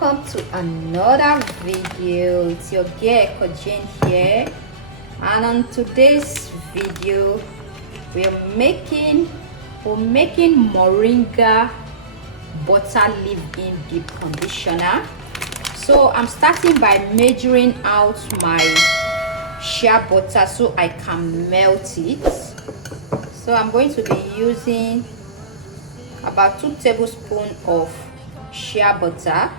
welcome to another video. It's your girl Jane here, and on today's video we're making Moringa butter leave-in deep conditioner. So I'm starting by measuring out my shea butter so I can melt it. So I'm going to be using about 2 tablespoons of shea butter.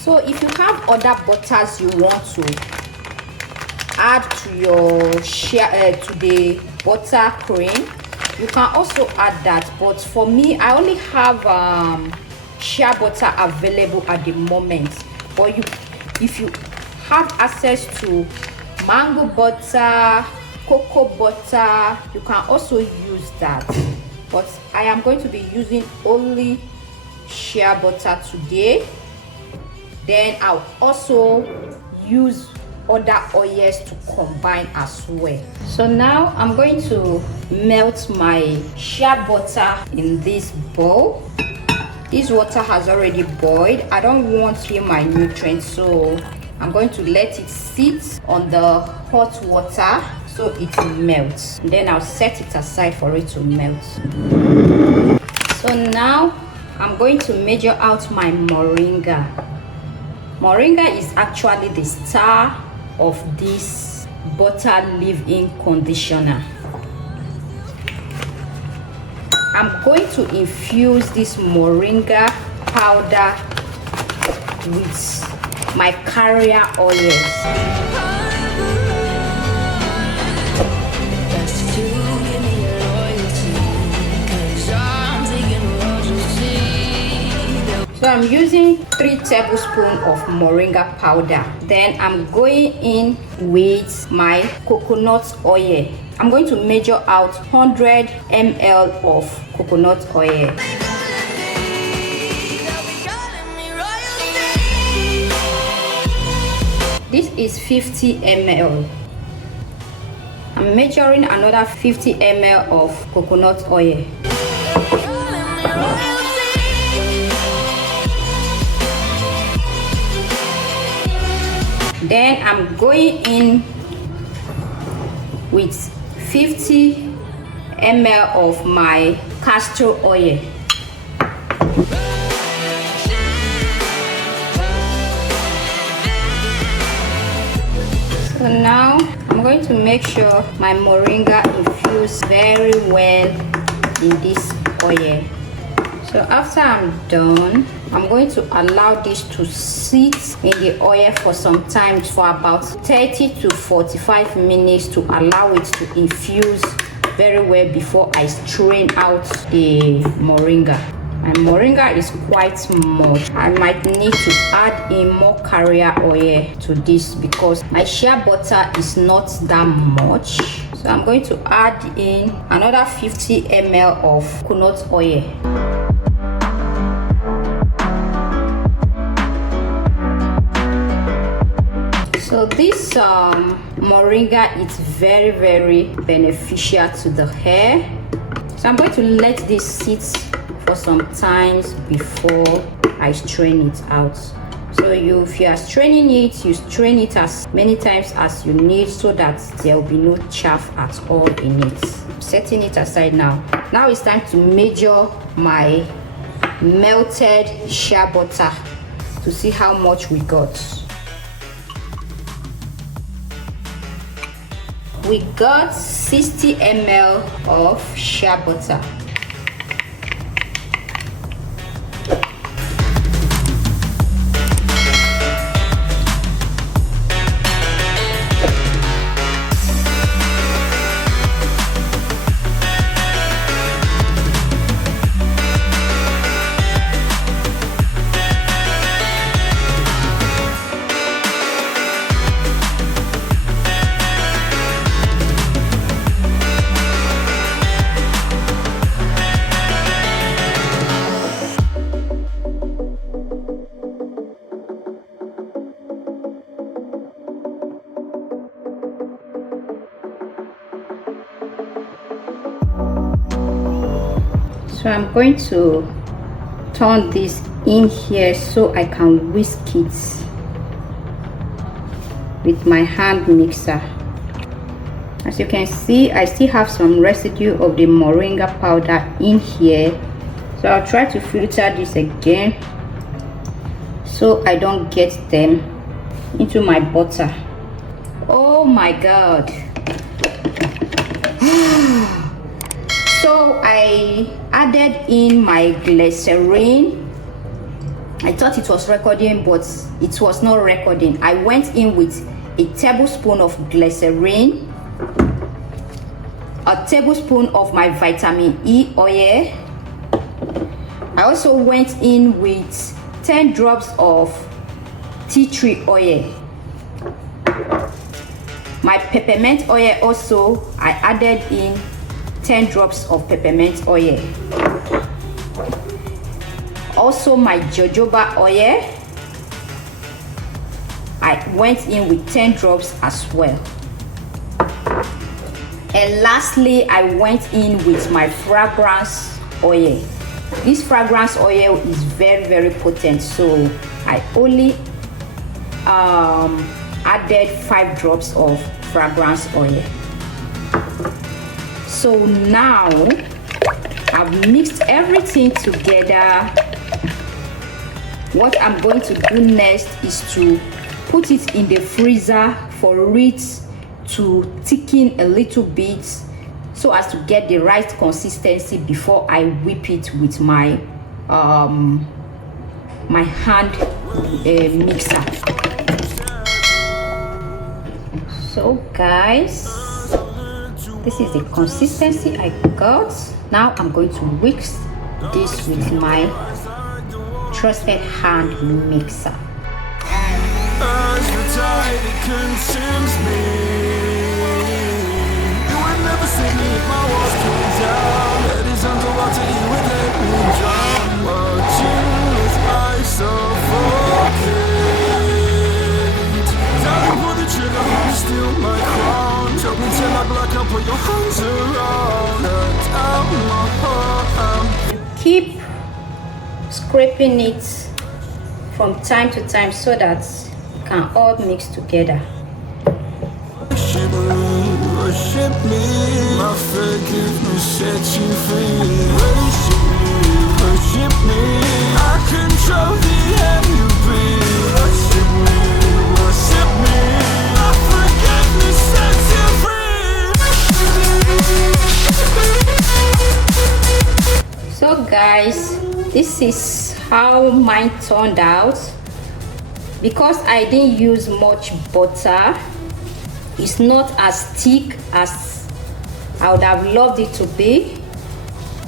So if you have other butters you want to add to your shea to the butter cream, you can also add that, but for me I only have shea butter available at the moment. But if you have access to mango butter, cocoa butter, you can also use that, but I am going to be using only shea butter today. Then I'll also use other oils to combine as well. So now I'm going to melt my shea butter in this bowl. This water has already boiled. I don't want to kill my nutrients, so I'm going to let it sit on the hot water so it melts. Then I'll set it aside for it to melt. So now I'm going to measure out my Moringa. Moringa is actually the star of this butter leave-in conditioner. I'm going to infuse this Moringa powder with my carrier oils. So I'm using 3 tablespoons of Moringa powder. Then I'm going in with my coconut oil. I'm going to measure out 100 ml of coconut oil. This is 50 ml. I'm measuring another 50 ml of coconut oil. Then I'm going in with 50 ml of my castor oil. So now I'm going to make sure my Moringa infuse very well in this oil. So after I'm done, I'm going to allow this to sit in the oil for some time, for about 30 to 45 minutes, to allow it to infuse very well before I strain out the Moringa. My Moringa is quite much. I might need to add in more carrier oil to this because my shea butter is not that much. So I'm going to add in another 50 ml of coconut oil. So this Moringa is very beneficial to the hair. So I'm going to let this sit for some time before I strain it out. So if you are straining it, you strain it as many times as you need so that there will be no chaff at all in it. I'm setting it aside now. Now it's time to measure my melted shea butter to see how much we got. We got 60 ml of shea butter. So I'm going to turn this in here so I can whisk it with my hand mixer. As you can see, I still have some residue of the moringa powder in here, so I'll try to filter this again so I don't get them into my butter. Oh my god. So I added in my glycerin. I thought it was recording, but it was not recording. I went in with a tablespoon of glycerin, a tablespoon of my vitamin E oil. I also went in with 10 drops of tea tree oil. My peppermint oil also, I added in 10 drops of peppermint oil. Also my jojoba oil, I went in with 10 drops as well. And lastly, I went in with my fragrance oil. This fragrance oil is very potent, so I only added 5 drops of fragrance oil. So now I've mixed everything together. What I'm going to do next is to put it in the freezer for it to thicken a little bit, so as to get the right consistency before I whip it with my my hand mixer. So guys, this is the consistency I got. Now I'm going to whisk this with my trusted hand mixer. As the tide it consumes me, you would never see me if my walls came down. Head is underwater, you would let me drown. Watching as I suffocate, diving for the trigger, you steal my crown. Choke me till I black out, put your hands around. Out my heart. Keep scraping it from time to time so that it can all mix together. Worship me, my forgiveness set you free. Worship me, I control the air you breathe. Worship me, my forgiveness sets you free. So guys, this is how mine turned out. Because I didn't use much butter, it's not as thick as I would have loved it to be.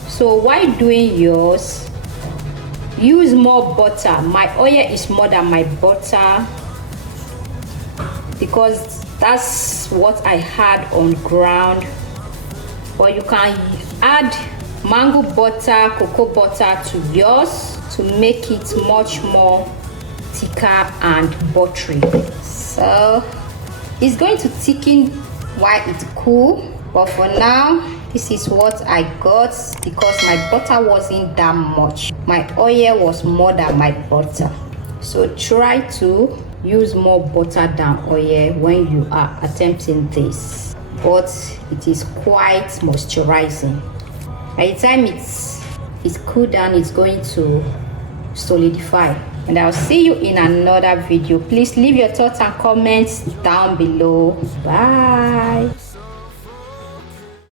So while doing yours, use more butter. My oil is more than my butter, because that's what I had on ground. But you can add mango butter, cocoa butter to yours to make it much more thicker and buttery. So it's going to thicken while it's cool, but for now this is what I got because my butter wasn't that much. My oil was more than my butter. So try to use more butter than oil when you are attempting this, but it is quite moisturizing. By the time it's cooled down, it's going to solidify. And I'll see you in another video. Please leave your thoughts and comments down below. Bye.